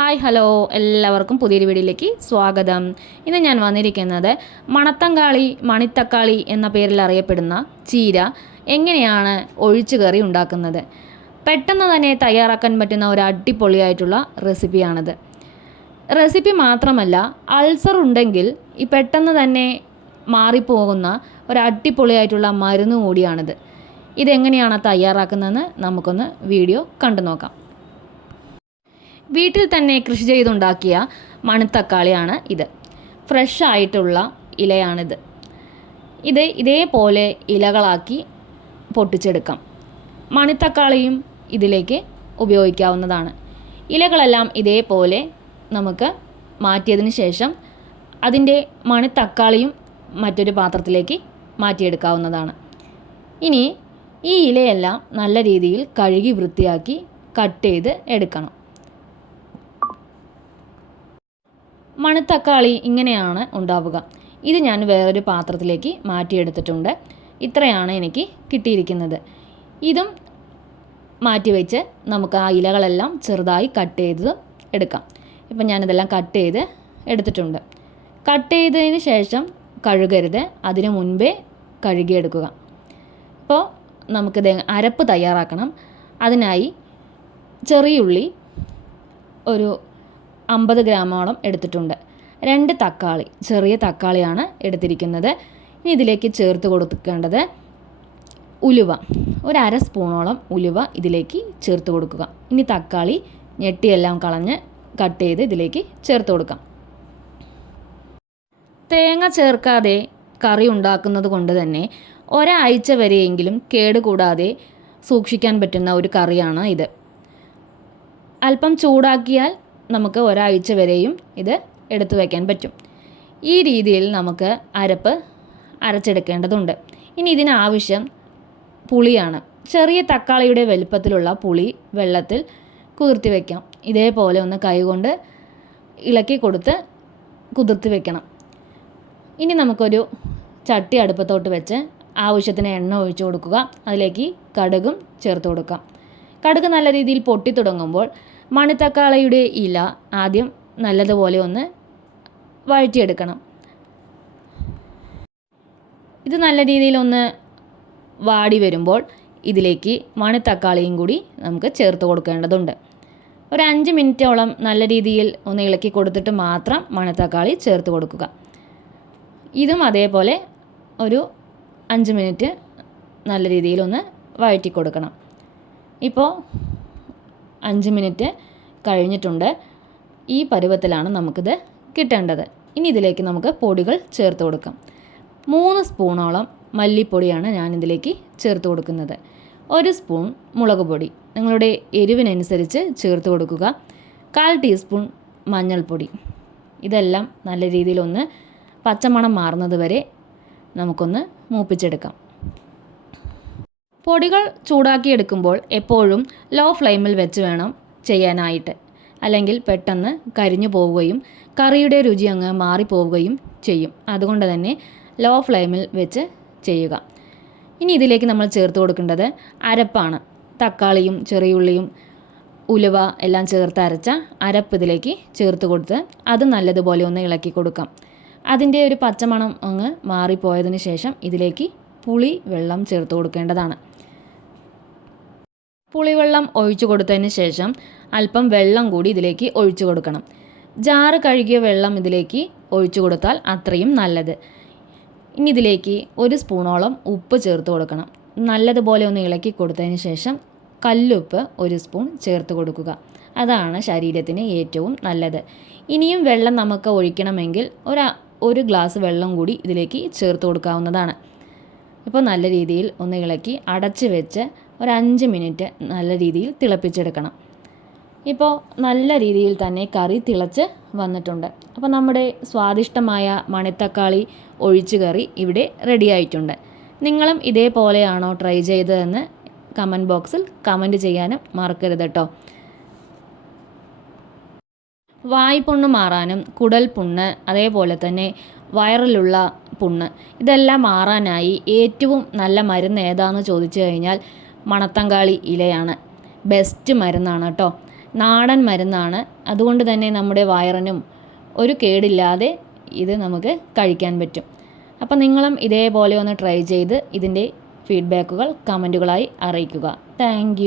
Hi hello എല്ലാവർക്കും പുതിയൊരു വീഡിയോയിലേക്ക് സ്വാഗതം. ഇന്ന് ഞാൻ വന്നിരിക്കുന്നത് മണത്തങ്കാളി മണിത്തക്കാളി എന്ന പേരിൽ അറിയപ്പെടുന്ന ചീര എങ്ങനെയാണ് ഒഴിച്ചുകറി ഉണ്ടാക്കുന്നത്. പെട്ടെന്ന് തന്നെ തയ്യാറാക്കാൻ പറ്റുന്ന ഒരു അടിപൊളിയായിട്ടുള്ള റെസിപ്പിയാണിത്. റെസിപ്പി മാത്രമല്ല, അൾസർ ഉണ്ടെങ്കിൽ ഈ പെട്ടെന്ന് തന്നെ മാറിപ്പോകുന്ന ഒരു അടിപൊളിയായിട്ടുള്ള മരുന്ന് കൂടിയാണിത്. ഇതെങ്ങനെയാണ് തയ്യാറാക്കുന്നതെന്ന് നമുക്കൊന്ന് വീഡിയോ കണ്ടു നോക്കാം. വീട്ടിൽ തന്നെ കൃഷി ചെയ്തുണ്ടാക്കിയ മണിത്തക്കാളിയാണ് ഇത്. ഫ്രഷ് ആയിട്ടുള്ള ഇലയാണിത്. ഇതേപോലെ ഇലകളാക്കി പൊട്ടിച്ചെടുക്കാം. മണിത്തക്കാളിയും ഇതിലേക്ക് ഉപയോഗിക്കാവുന്നതാണ്. ഇലകളെല്ലാം ഇതേപോലെ നമുക്ക് മാറ്റിയതിന് ശേഷം അതിൻ്റെ മണിത്തക്കാളിയും മറ്റൊരു പാത്രത്തിലേക്ക് മാറ്റിയെടുക്കാവുന്നതാണ്. ഇനി ഈ ഇലയെല്ലാം നല്ല രീതിയിൽ കഴുകി വൃത്തിയാക്കി കട്ട് ചെയ്ത് എടുക്കണം. മണിത്തക്കാളി ഇങ്ങനെയാണ് ഉണ്ടാവുക. ഇത് ഞാൻ വേറൊരു പാത്രത്തിലേക്ക് മാറ്റിയെടുത്തിട്ടുണ്ട്. ഇത്രയാണ് എനിക്ക് കിട്ടിയിരിക്കുന്നത്. ഇതും മാറ്റി വെച്ച് നമുക്ക് ആ ഇലകളെല്ലാം ചെറുതായി കട്ട് ചെയ്ത് എടുക്കാം. ഇപ്പം ഞാനിതെല്ലാം കട്ട് ചെയ്ത് എടുത്തിട്ടുണ്ട്. കട്ട് ചെയ്തതിന് ശേഷം കഴുകരുത്, അതിന് മുൻപേ കഴുകിയെടുക്കുക. ഇപ്പോൾ നമുക്കിത് അരപ്പ് തയ്യാറാക്കണം. അതിനായി ചെറിയുള്ളി ഒരു 50 ഗ്രാമോളം എടുത്തിട്ടുണ്ട്. 2 തക്കാളി, ചെറിയ തക്കാളിയാണ് എടുത്തിരിക്കുന്നത്. ഇനി ഇതിലേക്ക് ചേർത്ത് കൊടുക്കേണ്ടത് ഉലുവ, ഒരു 1/2 സ്പൂണോളം ഉലുവ ഇതിലേക്ക് ചേർത്ത് കൊടുക്കുക. ഇനി തക്കാളി ഞെട്ടിയെല്ലാം കളഞ്ഞ് കട്ട് ചെയ്ത് ഇതിലേക്ക് ചേർത്ത് കൊടുക്കാം. തേങ്ങ ചേർക്കാതെ കറി ഉണ്ടാക്കുന്നത് കൊണ്ട് തന്നെ ഒരാഴ്ച വരെയെങ്കിലും കേടുകൂടാതെ സൂക്ഷിക്കാൻ പറ്റുന്ന ഒരു കറിയാണ് ഇത്. അല്പം ചൂടാക്കിയാൽ നമുക്ക് ഒരാഴ്ച വരെയും ഇത് എടുത്തു വയ്ക്കാൻ പറ്റും. ഈ രീതിയിൽ നമുക്ക് അരപ്പ് അരച്ചെടുക്കേണ്ടതുണ്ട്. ഇനി ഇതിനാവശ്യം പുളിയാണ്. ചെറിയ തക്കാളിയുടെ വലുപ്പത്തിലുള്ള പുളി വെള്ളത്തിൽ കുതിർത്തി വയ്ക്കാം. ഇതേപോലെ ഒന്ന് കൈകൊണ്ട് ഇളക്കി കൊടുത്ത് കുതിർത്തി വയ്ക്കണം. ഇനി നമുക്കൊരു ചട്ടി അടുപ്പത്തോട്ട് വെച്ച് ആവശ്യത്തിന് എണ്ണ ഒഴിച്ചു കൊടുക്കുക. അതിലേക്ക് കടുകും ചേർത്ത് കൊടുക്കാം. കടുക് നല്ല രീതിയിൽ പൊട്ടി തുടങ്ങുമ്പോൾ മണിത്തക്കാളിയുടെ ഇല ആദ്യം നല്ലതുപോലെ ഒന്ന് വഴറ്റിയെടുക്കണം. ഇത് നല്ല രീതിയിൽ ഒന്ന് വാടി വരുമ്പോൾ ഇതിലേക്ക് മണിത്തക്കാളിയും കൂടി നമുക്ക് ചേർത്ത് കൊടുക്കേണ്ടതുണ്ട്. ഒരു 5 മിനിറ്റോളം നല്ല രീതിയിൽ ഒന്ന് ഇളക്കി കൊടുത്തിട്ട് മാത്രം മണിത്തക്കാളി ചേർത്ത് കൊടുക്കുക. ഇതും അതേപോലെ ഒരു 5 മിനിറ്റ് നല്ല രീതിയിൽ ഒന്ന് വഴറ്റി കൊടുക്കണം. ഇപ്പോൾ 5 മിനിറ്റ് കഴിഞ്ഞിട്ടുണ്ട്. ഈ പരുവത്തിലാണ് നമുക്കിത് കിട്ടേണ്ടത്. ഇനി ഇതിലേക്ക് നമുക്ക് പൊടികൾ ചേർത്ത് കൊടുക്കാം. 3 സ്പൂണോളം മല്ലിപ്പൊടിയാണ് ഞാനിതിലേക്ക് ചേർത്ത് കൊടുക്കുന്നത്. 1 സ്പൂൺ മുളക് പൊടി നിങ്ങളുടെ എരിവിനനുസരിച്ച് ചേർത്ത് കൊടുക്കുക. 1/4 ടീസ്പൂൺ മഞ്ഞൾപ്പൊടി. ഇതെല്ലാം നല്ല രീതിയിലൊന്ന് പച്ചമണം മാറുന്നത് വരെ നമുക്കൊന്ന് മൂപ്പിച്ചെടുക്കാം. പൊടികൾ ചൂടാക്കിയെടുക്കുമ്പോൾ എപ്പോഴും ലോ ഫ്ലെയിമിൽ വെച്ച് വേണം ചെയ്യാനായിട്ട്. അല്ലെങ്കിൽ പെട്ടെന്ന് കരിഞ്ഞു പോവുകയും കറിയുടെ രുചി അങ്ങ് മാറിപ്പോവുകയും ചെയ്യും. അതുകൊണ്ട് തന്നെ ലോ ഫ്ലെയിമിൽ വെച്ച് ചെയ്യുക. ഇനി ഇതിലേക്ക് നമ്മൾ ചേർത്ത് കൊടുക്കേണ്ടത് അരപ്പാണ്. തക്കാളിയും ചെറിയുള്ളിയും ഉലുവ എല്ലാം ചേർത്ത് അരച്ച അരപ്പ് ഇതിലേക്ക് ചേർത്ത് കൊടുത്ത് അത് നല്ലതുപോലെ ഒന്ന് ഇളക്കി കൊടുക്കാം. അതിൻ്റെ ഒരു പച്ചമണം അങ്ങ് മാറിപ്പോയതിന് ശേഷം ഇതിലേക്ക് പുളി വെള്ളം ചേർത്ത് കൊടുക്കേണ്ടതാണ്. പുളിവെള്ളം ഒഴിച്ചു കൊടുത്തതിന് ശേഷം അല്പം വെള്ളം കൂടി ഇതിലേക്ക് ഒഴിച്ചു കൊടുക്കണം. ജാറ് കഴുകിയ വെള്ളം ഇതിലേക്ക് ഒഴിച്ചു കൊടുത്താൽ അത്രയും നല്ലത്. ഇനി ഇതിലേക്ക് 1 സ്പൂണോളം ഉപ്പ് ചേർത്ത് കൊടുക്കണം. നല്ലതുപോലെ ഒന്ന് ഇളക്കി കൊടുത്തതിന് ശേഷം കല്ലുപ്പ് 1 സ്പൂൺ ചേർത്ത് കൊടുക്കുക. അതാണ് ശരീരത്തിന് ഏറ്റവും നല്ലത്. ഇനിയും വെള്ളം നമുക്ക് ഒഴിക്കണമെങ്കിൽ ഒരു ഗ്ലാസ് വെള്ളം കൂടി ഇതിലേക്ക് ചേർത്ത് കൊടുക്കാവുന്നതാണ്. ഇപ്പോൾ നല്ല രീതിയിൽ ഒന്ന് ഇളക്കി അടച്ച് വെച്ച് ഒരു 5 മിനിറ്റ് നല്ല രീതിയിൽ തിളപ്പിച്ചെടുക്കണം. ഇപ്പോൾ നല്ല രീതിയിൽ തന്നെ കറി തിളച്ച് വന്നിട്ടുണ്ട്. അപ്പോൾ നമ്മുടെ സ്വാദിഷ്ടമായ മണിത്തക്കാളി ഒഴിച്ചു കറി ഇവിടെ റെഡി ആയിട്ടുണ്ട്. നിങ്ങളും ഇതേപോലെയാണോ ട്രൈ ചെയ്തതെന്ന് കമൻറ്റ് ബോക്സിൽ കമൻറ്റ് ചെയ്യാനും മറക്കരുത് കേട്ടോ. വായ്പുണ്ണ് മാറാനും കുടൽ പുണ്ണ് അതേപോലെ തന്നെ വയറിലുള്ള പുണ്ണ് ഇതെല്ലാം മാറാനായി ഏറ്റവും നല്ല മരുന്ന് ഏതാണെന്ന് ചോദിച്ചു കഴിഞ്ഞാൽ മണത്തങ്കാളി ഇലയാണ്. ബെസ്റ്റ് മരുന്നാണ് കേട്ടോ. നാടൻ മരുന്നാണ്. അതുകൊണ്ട് തന്നെ നമ്മുടെ വയറിനും ഒരു കേടില്ലാതെ ഇത് നമുക്ക് കഴിക്കാൻ പറ്റും. അപ്പോൾ നിങ്ങളും ഇതേപോലെ ഒന്ന് ട്രൈ ചെയ്ത് ഇതിൻ്റെ ഫീഡ്ബാക്കുകൾ കമൻറ്റുകളായി അറിയിക്കുക. താങ്ക്